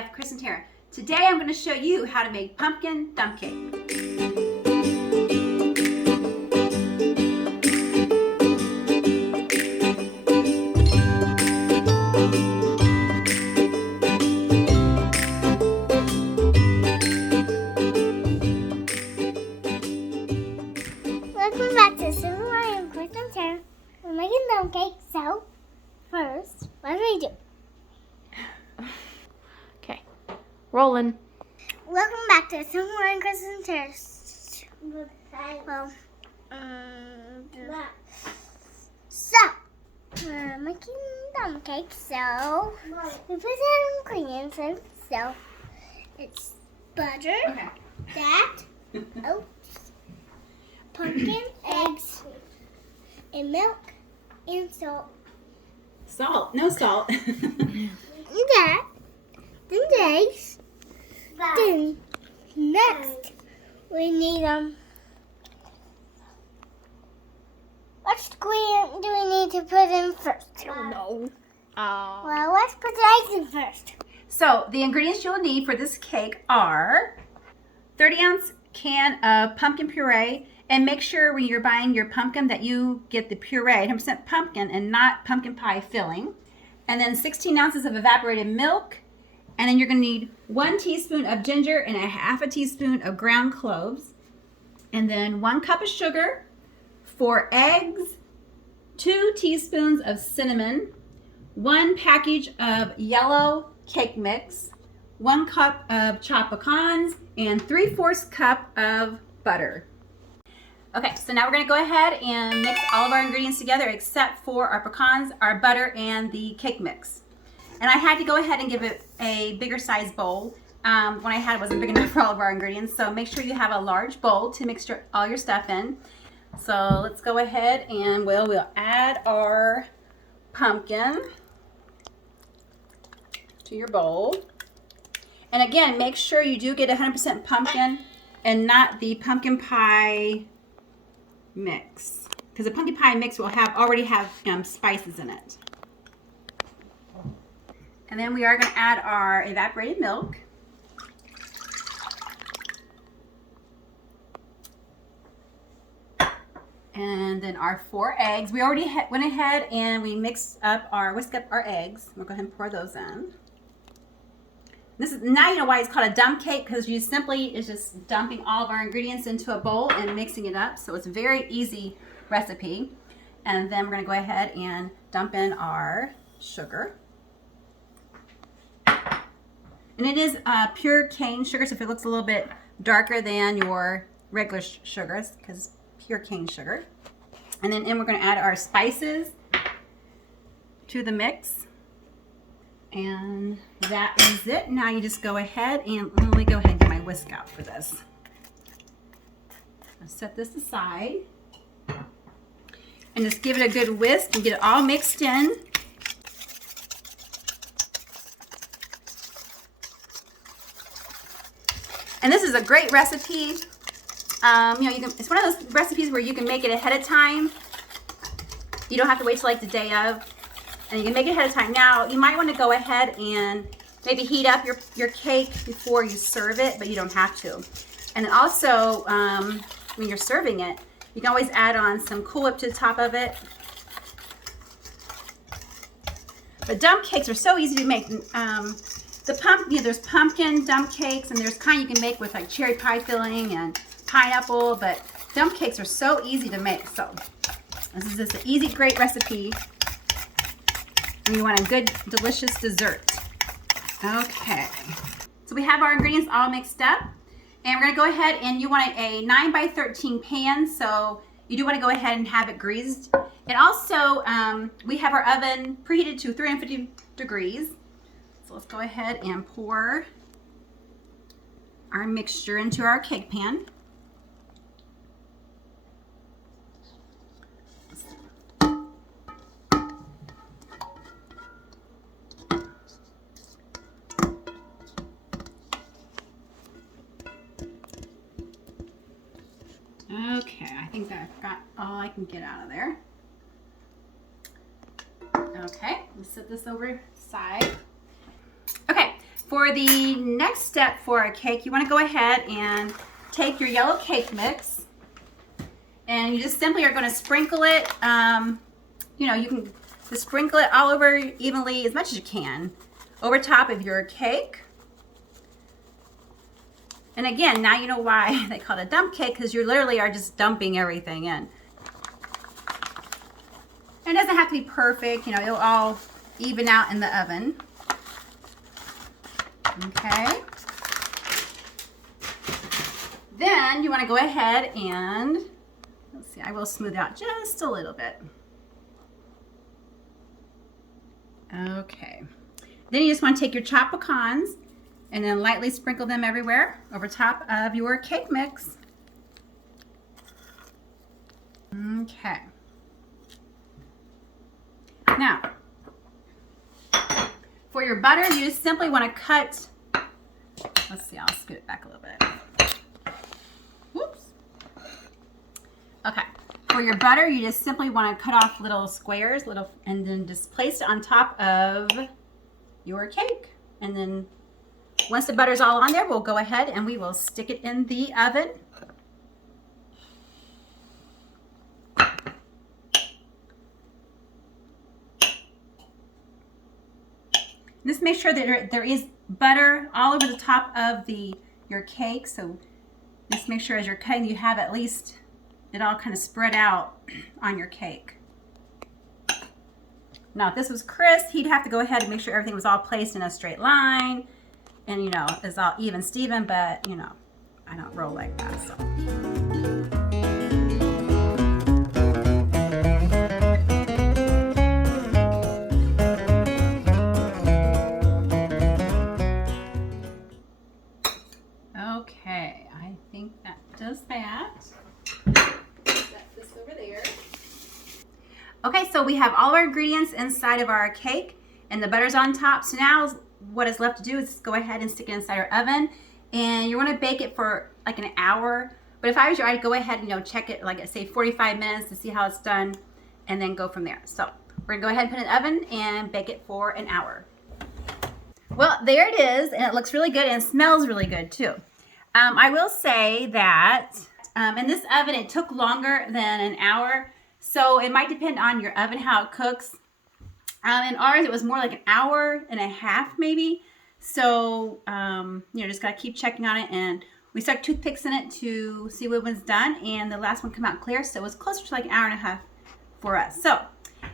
Life with Chris and Tara. Today I'm going to show you how to make pumpkin dump cake. Welcome back to Super Mario with Chris and Tara. We're making dump cake, so first, what do we do? Okay, rolling. Welcome back to Super Mario with Chris and Tara. We're making dump cake, so we put some ingredients in. So it's butter, that, oats, pumpkin, eggs, and milk, and salt. Salt, no salt. And that, then the eggs. Then next we need what ingredient do we need to put in first? I don't know. Well, let's put the eggs in first. So the ingredients you'll need for this cake are 30-ounce can of pumpkin puree, and make sure when you're buying your pumpkin that you get the puree, 100% pumpkin and not pumpkin pie filling. And then 16 ounces of evaporated milk. And then you're going to need 1 teaspoon of ginger and a half a teaspoon of ground cloves. And then 1 cup of sugar, 4 eggs, 2 teaspoons of cinnamon, 1 package of yellow cake mix, 1 cup of chopped pecans, and 3/4 cup of butter. Okay, so now we're going to go ahead and mix all of our ingredients together except for our pecans, our butter, and the cake mix. And I had to go ahead and give it a bigger size bowl. When I had it wasn't big enough for all of our ingredients, so make sure you have a large bowl to mix all your stuff in. So let's go ahead and we'll add our pumpkin to your bowl. And again, make sure you do get 100% pumpkin and not the pumpkin pie mix, because the pumpkin pie mix will already have spices in it. And then we are going to add our evaporated milk. And then our 4 eggs. We already went ahead and we whisked up our eggs. We'll go ahead and pour those in. Now you know why it's called a dump cake, because you simply is just dumping all of our ingredients into a bowl and mixing it up. So it's a very easy recipe. And then we're going to go ahead and dump in our sugar. And it is pure cane sugar, so if it looks a little bit darker than your regular sugar, it's because it's pure cane sugar. And then we're going to add our spices to the mix. And that is it. Now you just go ahead and let me go ahead and get my whisk out for this. I'll set this aside. And just give it a good whisk and get it all mixed in. And this is a great recipe. It's one of those recipes where you can make it ahead of time. You don't have to wait till like the day of. And you can make it ahead of time. Now, you might want to go ahead and maybe heat up your cake before you serve it, but you don't have to. And then also, when you're serving it, you can always add on some Cool Whip to the top of it. But dump cakes are so easy to make. There's pumpkin dump cakes, and there's kind you can make with like cherry pie filling and pineapple, but dump cakes are so easy to make. So this is just an easy, great recipe when you want a good, delicious dessert. Okay, so we have our ingredients all mixed up, and we're gonna go ahead and you want a 9x13 pan, so you do want to go ahead and have it greased. And also, we have our oven preheated to 350 degrees. So let's go ahead and pour our mixture into our cake pan. Okay, I think I've got all I can get out of there. Okay, let's set this over side. Okay, For the next step for a cake, you want to go ahead and take your yellow cake mix, and you just simply are going to sprinkle it. You know, you can just sprinkle it all over evenly as much as you can over top of your cake. And again, now you know why they call it a dump cake, because you literally are just dumping everything in. And it doesn't have to be perfect, you know, it'll all even out in the oven. Okay. Then you want to go ahead and, let's see, I will smooth out just a little bit. Okay. Then you just want to take your chopped pecans and then lightly sprinkle them everywhere over top of your cake mix. Okay. Now, for your butter, you just simply want to cut, let's see, I'll scoot it back a little bit. Whoops. Okay, for your butter, you just simply want to cut off little squares, and then just place it on top of your cake. And then once the butter's all on there, we'll go ahead and we will stick it in the oven. Just make sure that there is butter all over the top of your cake. So just make sure as you're cutting, you have at least it all kind of spread out on your cake. Now, if this was Chris, he'd have to go ahead and make sure everything was all placed in a straight line and, you know, it's all even Steven, but, you know, I don't roll like that, so. Okay, I think that does that. Set this over there. Okay, so we have all our ingredients inside of our cake and the butter's on top. So now what is left to do is go ahead and stick it inside our oven, and you want to bake it for like an hour. But if I was you, I'd go ahead and, you know, check it like at say 45 minutes to see how it's done and then go from there. So we're gonna go ahead and put it in the oven and bake it for an hour. Well, there it is, and it looks really good and it smells really good too. I will say that in this oven, it took longer than an hour. So it might depend on your oven, how it cooks. In ours, it was more like an hour and a half maybe. So, you know, just got to keep checking on it. And we stuck toothpicks in it to see what was done. And the last one came out clear. So it was closer to like an hour and a half for us. So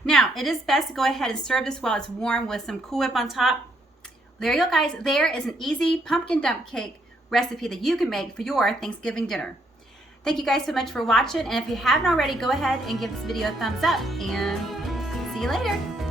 now it is best to go ahead and serve this while it's warm with some Cool Whip on top. There you go, guys. There is an easy pumpkin dump cake recipe that you can make for your Thanksgiving dinner. Thank you guys so much for watching, and if you haven't already, go ahead and give this video a thumbs up, and see you later.